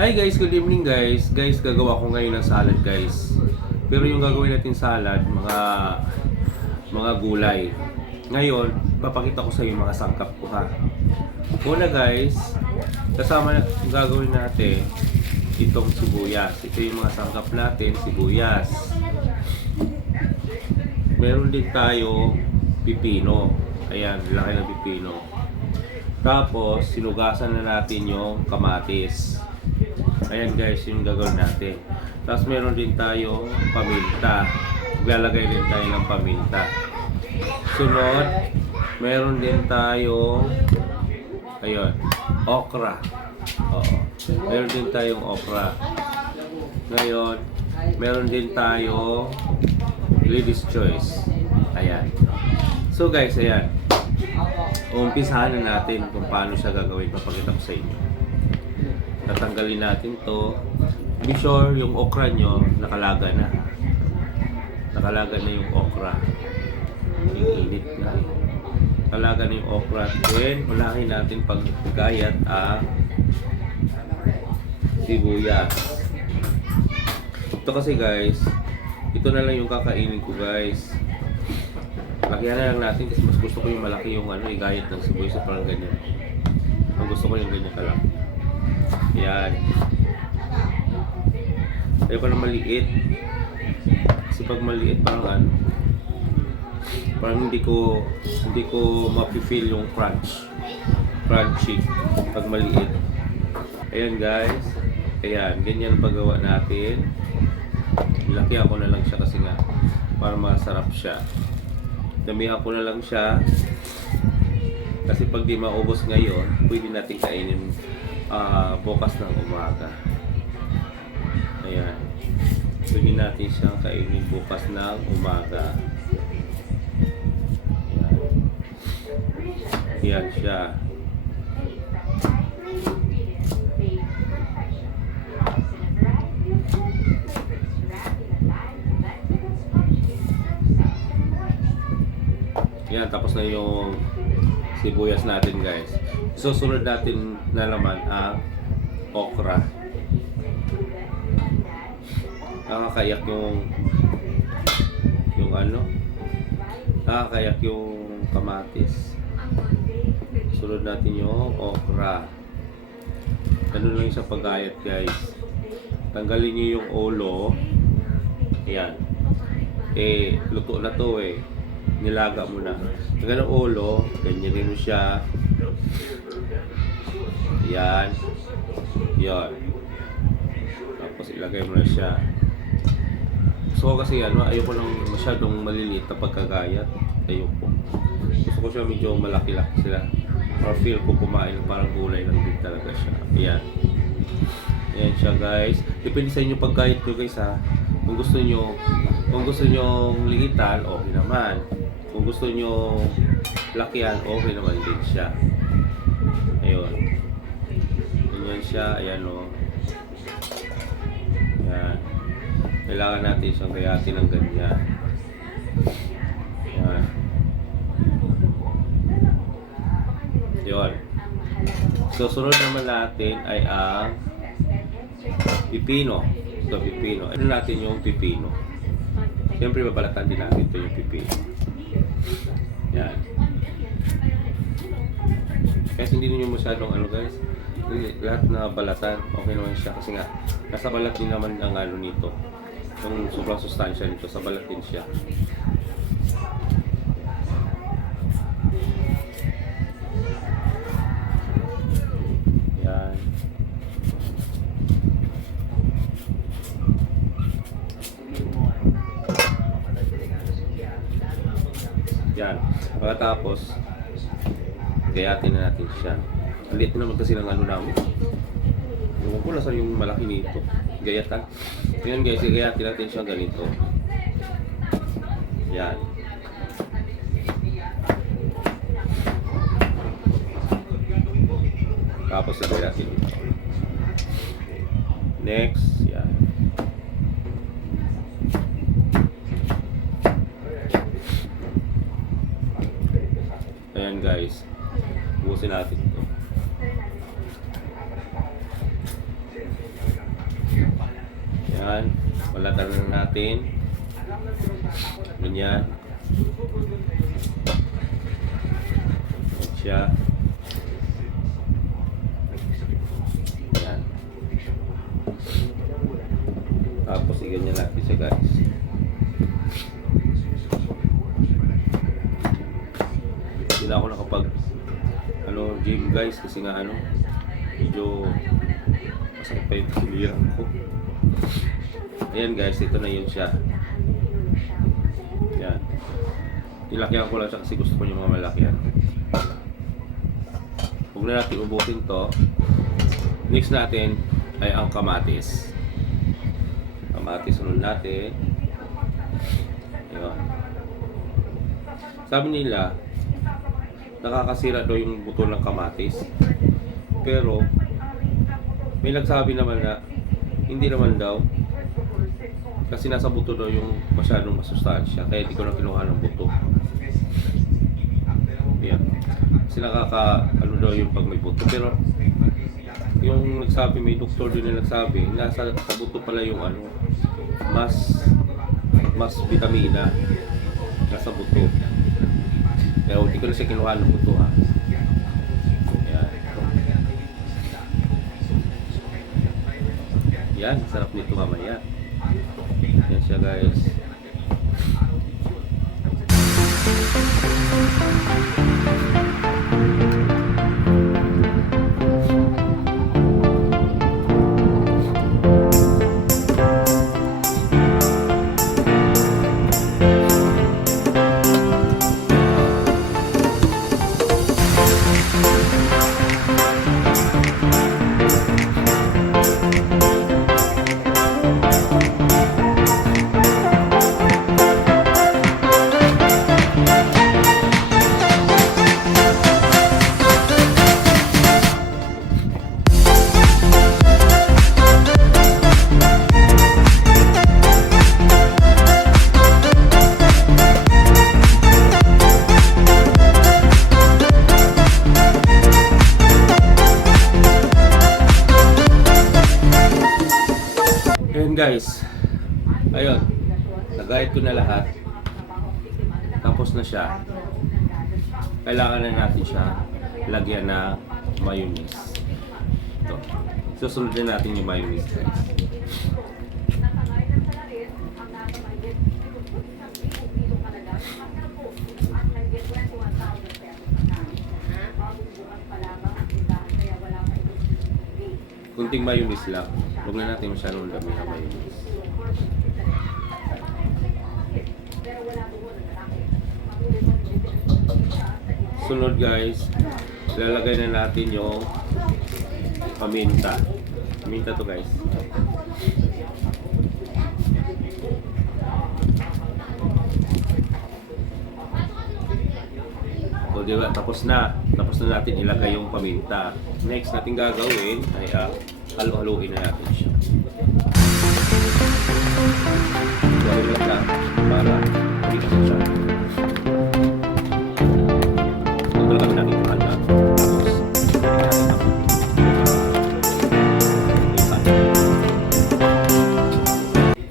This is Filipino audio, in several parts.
Hi guys, good evening guys. Guys, gagawa ko ngayon ng salad guys. Pero yung gagawin natin salad, mga gulay. Ngayon, papakita ko sa iyo mga sangkap ko ha. Una guys, kasama na gagawin natin itong sibuyas. Ito yung mga sangkap natin, sibuyas. Meron din tayo pipino. Ayan, laki ng pipino. Tapos, sinugasan na natin yung kamatis. Ayan guys, yung gagawin natin. Tapos meron din tayo paminta. Maglalagay din tayo ng paminta. Sunod, meron din tayo ayun, okra. Oo. Meron din tayong okra. Ngayon, meron din tayo lady's choice. Ayan. So guys, ayan. Umpisahan na natin kung paano siya gagawin. Papakita ko sa inyo. Tatanggalin natin to. Be sure yung okra nyo nakalaga na. Nakalaga na yung okra. Yung init na. Nakalaga na yung okra. Then, unahin natin paggayat ang sibuyas. Ito kasi guys, ito na lang yung kakainin ko guys. Lakihan na lang natin kasi mas gusto ko yung malaki yung igayat ng sibuyas sa parang ganyan. Ang gusto ko yung ganyan ka lang. Yan. Ayaw pa na maliit. Kasi pag maliit parang parang hindi ko mapi-feel yung crunchy pag maliit. Ayan guys. Ayan, ganyan ang paggawa natin. Laki ako na lang siya kasi nga para masarap siya. Damihan ko na lang siya. Kasi pag di maubos ngayon, pwede natin kainin bukas ng umaga. Ayan. Pwede natin siyang kainin bukas ng umaga. Ayan. Ayan siya. Ayan, tapos na yung sibuyas natin guys. Susunod natin na naman ang okra. Nakakayak nakakayak yung kamatis. Sunod natin yung okra. Ganun lang sa paggayat guys. Tanggalin niyo yung ulo. Ayan. Luto na to nilaga mo na. Tanggalin ang ulo, ganyan mo siya. Yan. Yan. Tapos ilagay mo na siya. Gusto ko kasi ayoko lang masyadong maliliit na pagkagayat. Ayoko. Gusto ko siya medyo malaki-laki sila. Or feel ko kumain parang gulay lang din talaga siya. Ayan. Ayan siya guys. Depende sa inyo paggayat nyo guys ha. Kung gusto nyo liitan, okay naman. Kung gusto nyo lakihan, okay naman din siya. Ayun. Ganyan siya. Ayan o. Ayan. Kailangan natin siyang gayatin ng ganyan. Ayan. Yun. So, sunod naman natin ay ang pipino. Ito, pipino. Ano natin yung pipino? Siyempre, babalatan din natin ito yung pipino. Yan. Kasi hindi ninyo masyadong guys. Lahat na balatan, okay naman siya. Kasi nga, nasa balat din naman ang nito. Yung sobrang sustansya nito, sa balat din siya. Yan. Yan. Pagkatapos, gayatin na natin siya. Liit naman kasi ng namin. Yung ko nasa yung malaki nito. Gayatan. Yun guys, gayatin natin siya ganito. Yan. Tapos gayatin ito. Next, yan. Ayan guys. Bukusin natin ito. Yan. Balatan na natin. Ganyan. Yan siya. Yan. Tapos iganyan natin siya guys. Hindi na ako nakapag gym guys kasi nga medyo masakit pa yung kiliran ko. Ayan guys, ito na yun siya. Yan. Nilakyan ko lang siya kasi gusto ko yung mga malakyan. Huwag na natin ubusin to. Next natin ay ang kamatis. Kamatis sunod natin. Ayun. Sabi nila, nakakasira daw yung buto ng kamatis. Pero may nagsabi naman na hindi naman daw, kasi nasa buto daw yung masyadong masustansya, kaya di ko na kinuha ng buto. Ayan. Kasi daw yung pag may buto. Pero yung nagsabi, may doktor din na nagsabi, nasa sa buto pala yung mas vitamina nasa buto. Kaya hindi ko na siya kinuha ng buto ha. Ayan. Yan, sarap nito mamaya. Yan siya guys. Guys, ayun, nag-guide ko na lahat, tapos na siya. Kailangan na natin siya lagyan ng mayonnaise. Ito, susunod na natin yung mayonnaise guys. Kunting mayonnaise lang. Huwag na natin masyadong dami ng mayonnaise. Sunod guys, lalagay na natin yung paminta. Paminta to guys. O diba, tapos na natin ilagay yung paminta. Next natin gagawin ay halo-haluin na natin siya. Gawin lang lang para hindi siya. Tutulungan natin yung halo. Tapos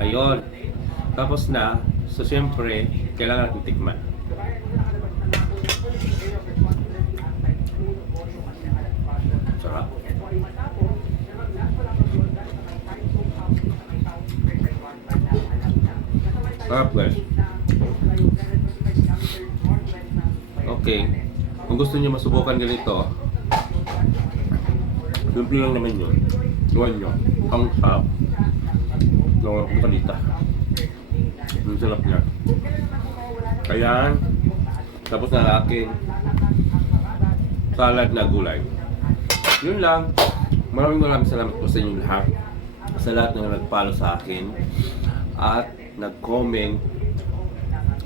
ayun. Tapos na. So syempre, kailangan natin tikman. Sarap. Sarap guys. Okay. Kung gusto niyo masubukan ganito, simple lang naman yun. Gawin nyo. Ang sarap. Gawin ko kalita. Ang sarap niya. Ayan. Tapos na aking salad na gulay. Yun lang. Maraming salamat po sa inyo lahat. Sa lahat na nag-follow sa akin. At nag-comment.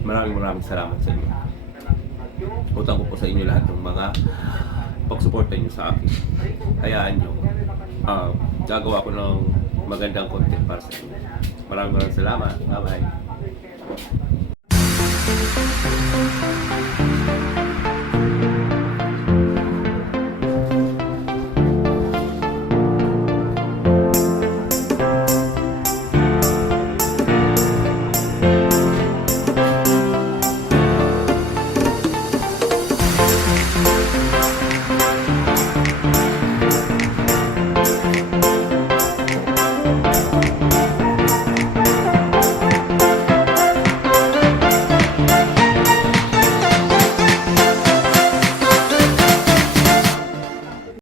Maraming salamat sa inyo. Utang ko po sa inyo lahat ng mga pagsuporta nyo sa akin. Hayaan nyo. Gagawa ko ng magandang content para sa inyo. Maraming salamat. Bye-bye.